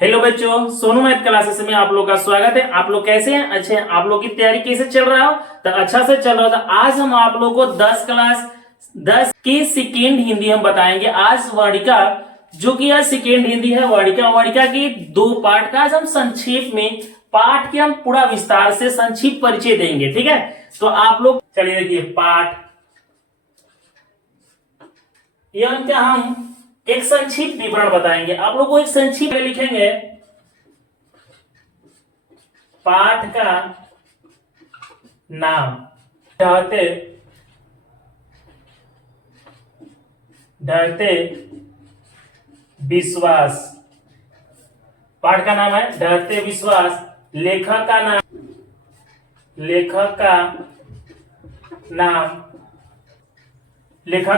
Hello बच्चों, Sonu math classes में आप लोग का स्वागत है। आप लोग कैसे हैं? अच्छे हैं? आप लोग की तैयारी कैसे चल रहा हो? तो अच्छा से चल रहा था। आज हम आप लोग को 10 की सेकेंड हिंदी हम बताएंगे। आज वार्डिका, जो कि आज सेकेंड हिंदी है, वार्डिका की 2 पार्ट का आज हम संक्षेप में पाठ के हम पूरा विस्तार से संक्षिप्त परिचय देंगे। ठीक है, तो आप लोग चलिए देखिए पाठ यह क्या हम एक संक्षिप्त विवरण बताएंगे। आप लोग को एक संक्षिप्त लिखेंगे पाठ का नाम, ढहते ढहते विश्वास। पाठ का नाम है ढहते विश्वास। लेखक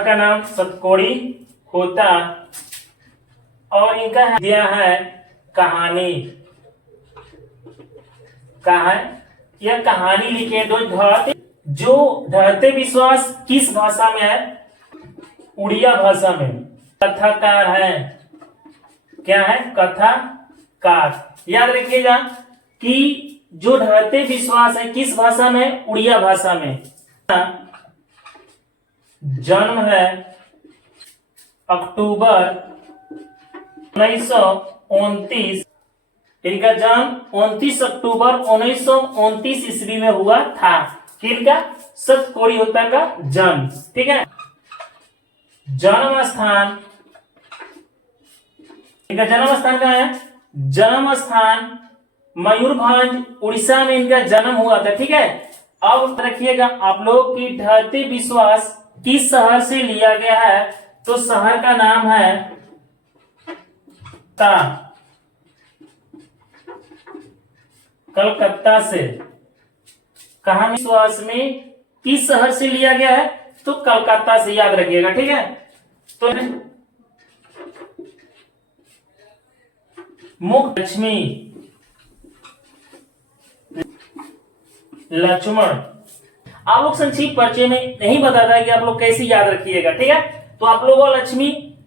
का नाम सतकोड़ी होता और इनका दिया है कहानी। कहा है यह कहानी लिखे जो ढहते विश्वास किस भाषा में है? उड़िया भाषा में। कथाकार है, क्या है? कथाकार। याद रखिएगा कि जो ढहते विश्वास है किस भाषा में? उड़िया भाषा में। जन्म है अक्टूबर 1929। इनका जन्म 29 अक्टूबर 1929 ईस्वी में हुआ था। किनका? सतकोड़ी होता का जन्म। ठीक है, जन्म स्थान, इनका जन्म स्थान कहाँ है? जन्म स्थान मयूरभंज, उड़ीसा में इनका जन्म हुआ था। ठीक है, अब रखिएगा आप लोग की ढहते विश्वास किस शहर से लिया गया है? तो शहर का नाम है कलकत्ता से। कहा विश्वास में किस शहर से लिया गया है? तो कलकत्ता से। याद रखिएगा। ठीक है, तो मुख लक्ष्मण। आप लोग संक्षिप्त परिचय में नहीं बताता है कि आप लोग कैसे याद रखिएगा। ठीक है, तो आप लोगों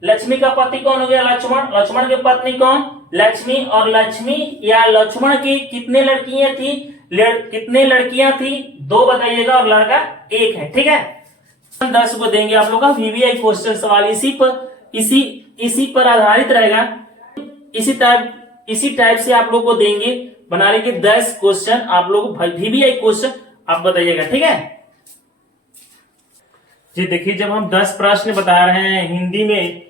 लक्ष्मी का पति कौन हो गया? लक्ष्मण की पत्नी कौन? लक्ष्मी। और लक्ष्मी या लक्ष्मण की कितने लड़कियां थी? कितने लड़कियां थी? 2 बताइएगा और लड़का 1 है। ठीक है, 10 को देंगे आप लोग का वीवीआई क्वेश्चन सवाल इसी पर आधारित रहेगा। इसी टाइप से आप लोग को देंगे बनाने के 10 क्वेश्चन। आप लोग वीवीआई क्वेश्चन आप बताइएगा। ठीक है जी, देखिए जब हम 10 प्रश्न बता रहे हैं हिंदी में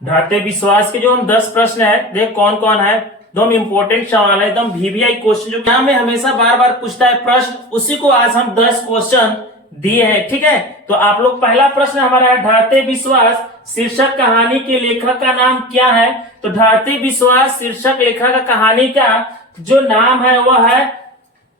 ढहते विश्वास के, जो हम 10 प्रश्न है, देख कौन कौन है। एकदम इंपॉर्टेंट सवाल है, एकदम वीवीआई क्वेश्चन जो यहाँ में हमेशा बार बार पूछता है प्रश्न, उसी को आज हम 10 क्वेश्चन दिए हैं। ठीक है, तो आप लोग पहला प्रश्न हमारा है ढहते विश्वास शीर्षक कहानी के लेखक का नाम क्या है? तो ढहते विश्वास शीर्षक लेखक का कहानी का जो नाम है वह है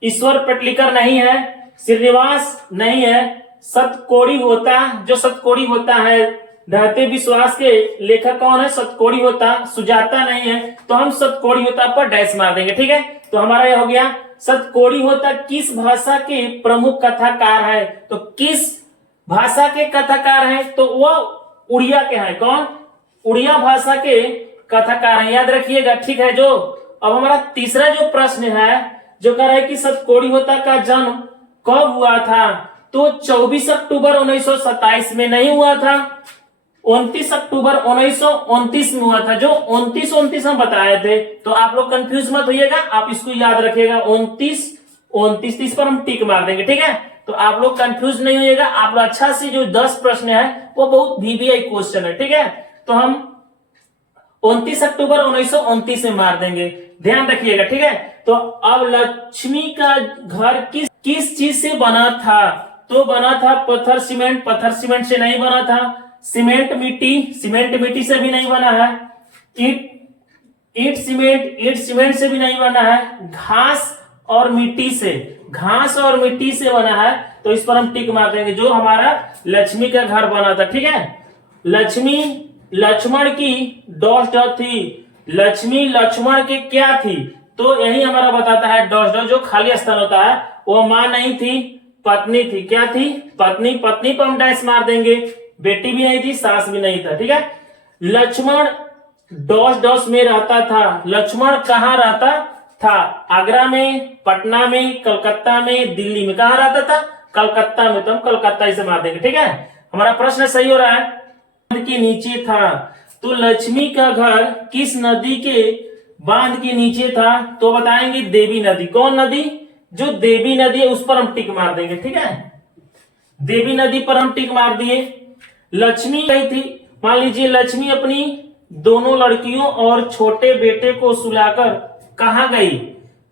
ईश्वर पटलीकर नहीं है, श्रीनिवास नहीं है, सतकोड़ी होता। जो सतकोड़ी होता है ढहते विश्वास के लेखक कौन है? सतकोड़ी होता। सुजाता नहीं है, तो हम सतकोड़ी होता पर डैश मार देंगे। ठीक है, तो हमारा यह हो गया सतकोड़ी होता किस भाषा के प्रमुख कथाकार है? तो किस भाषा के कथाकार है? तो वह उड़िया के हैं। कौन? उड़िया भाषा के कथाकार हैं। याद रखिएगा। ठीक है, जो अब हमारा तीसरा जो प्रश्न है जो कह रहा है कि सतकोड़ी होता का जन्म कब हुआ था? तो 24 अक्टूबर 1927 में नहीं हुआ था, 29 अक्टूबर 1929 में हुआ था। जो 29 हम बताए थे, तो आप लोग कंफ्यूज मत होइएगा, आप इसको याद रखिएगा। 29 पर हम टिक मार देंगे। ठीक है, तो आप लोग कंफ्यूज नहीं होइएगा। आप लोग अच्छा से जो 10 प्रश्न है वो बहुत वीवीआई क्वेश्चन है। ठीक है, तो हम 29 अक्टूबर 1929 में मार देंगे, ध्यान रखिएगा। ठीक है, तो अब लक्ष्मी का घर किस चीज से बना था? तो बना था पत्थर सीमेंट से नहीं बना था। सीमेंट मिट्टी से भी नहीं बना है। ईट सीमेंट से भी नहीं बना है। घास और मिट्टी से बना है। तो इस पर हम टिक मार देंगे, जो हमारा लक्ष्मी का घर बना था। ठीक है, लक्ष्मण की डॉट थी। लक्ष्मी लक्ष्मण के क्या थी? तो यही हमारा बताता है डॉट, जो खाली स्थान होता है वो मां नहीं थी, पत्नी थी। क्या थी? पत्नी पर हम डैश मार देंगे। बेटी भी नहीं थी, सास भी नहीं था। ठीक है, लक्ष्मण डॉस डॉस में रहता था। लक्ष्मण कहाँ रहता था? आगरा में, पटना में, कलकत्ता में, दिल्ली में। कहाँ रहता था? कलकत्ता में। तो हम कलकत्ता इसे मार देंगे। ठीक है, हमारा प्रश्न सही हो रहा है। बांध के नीचे था। तो लक्ष्मी का घर किस नदी के बांध के नीचे था? तो बताएंगे देवी नदी। कौन नदी? जो देवी नदी है उस पर हम टिक मार देंगे। ठीक है, देवी नदी पर हम टिक मार दिए। लक्ष्मी गई थी, मान लीजिए लक्ष्मी अपनी दोनों लड़कियों और छोटे बेटे को सुलाकर कहाँ गई?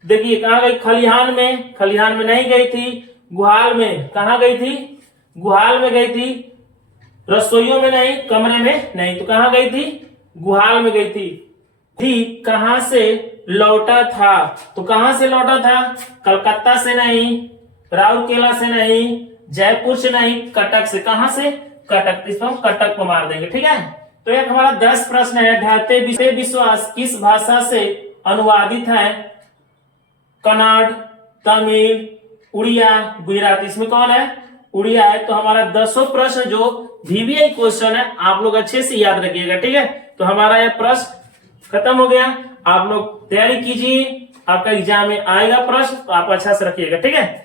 देखिए कहाँ गई? खलिहान में। खलिहान में नहीं गई थी। गुहाल में। कहाँ गई थी? गुहाल में गई थी। रसोइयों में नहीं, कमरे में नहीं। तो कहाँ गई थी? गुहाल में गई थी। कहाँ से लौटा था? तो कहाँ से लौटा था? कलकत्ता से नहीं, राउरकेला से नहीं, जयपुर से नहीं, कटक से। कहां से? कटक। इसको हम कटक को मार देंगे। ठीक है, तो एक हमारा 10 प्रश्न है। ढाते विश्वास किस भाषा से अनुवादित है? कन्नड़, तमिल, उड़िया, गुजराती। इसमें कौन है? उड़िया है। तो हमारा 10 प्रश्न जो VVI क्वेश्चन है आप लोग अच्छे से याद रखिएगा। ठीक है, तो हमारा यह प्रश्न खत्म हो गया। आप लोग तैयारी कीजिए, आपका एग्जाम में आएगा प्रश्न, तो आप अच्छा से रखिएगा। ठीक है।